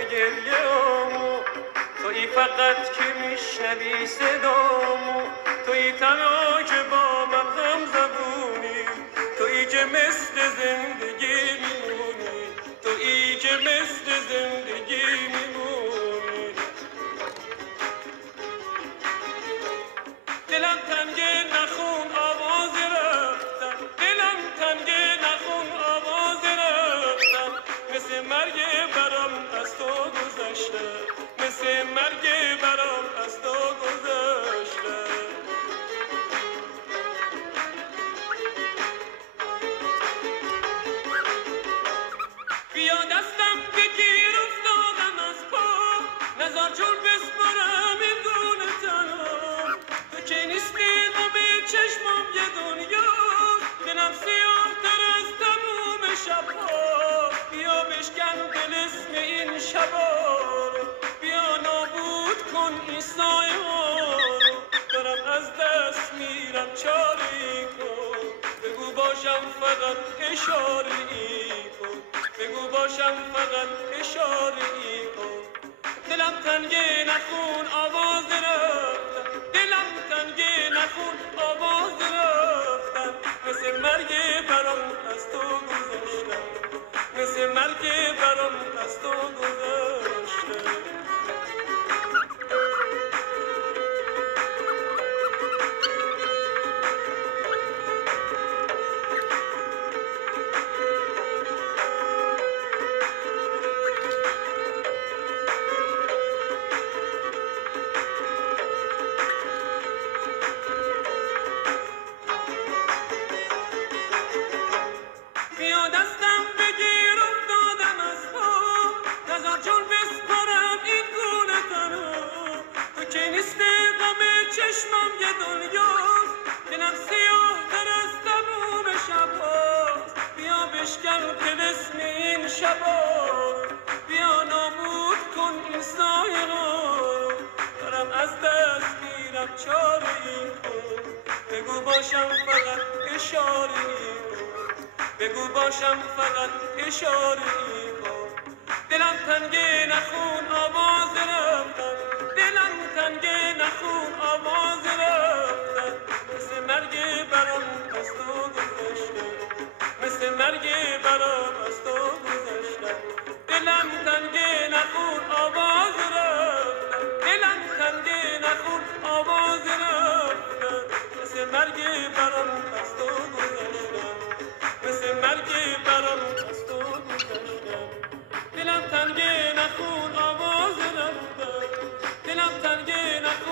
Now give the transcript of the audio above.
گریه‌امو، تویی فقط که میشنوی صدامو، تویی تنها که با من همزبونی، تویی که مثل زندگی میمونی، تویی که مثل زندگی میمونی. دلم تنگه نخون آواز رفتم، دلم تنگه نخون آواز رفتم، مثل مرگ برام از تو گذشته، مثل مرگ برام از تو گذشته. بیا دستم بگیر افتادم از پا، نزار جون بسپارم این گونه تنها، تو که نیستی غم چشمام یه دنیاست، دلم سیاه تر از تموم شبها. بیا بشکن دل اسم این شبا رو، بیا نابود کن این سایه ها رو، دارم از دست میرم چاره کن، بگو باشم فقط اشاره کن، بگو باشم فقط اشاره کن. دلم تنگه نخون آواز رفتن، دلم تنگه نخون آواز رفتن، مثل مرگ برام از تو گذشتن، مثل مرگ برام از تو گذشتن. بیا دستم بگیر افتادم از پا، نزار جون بسپارم این گونه تنها، تو که نیستی غم چشمم یه دنیاست، دلم سیاه تر از تموم شبهاست. بیا بشکن طلسم این شبا رو، بیا نابود کن این سایه ها رو، دارم از دست میرم چاره کن، بگو باشم فقط اشاره کن، بگو باشم فقط اشاره کن. دلم تنگه نخون آواز رفتن، دلم تنگه نخون آواز رفتن، مثل مرگ برام از تو گذشته، مثل مرگ برام از تو گذشته. دلم تنگه نخون آواز رفتن، دلم تنگه نخون آواز رفتن، مثل مرگ برام از تو گذشته، مثل مرگ برام از تو گذشتم. دلم تنگه نخون آواز رفتن، دلم تنگه نخون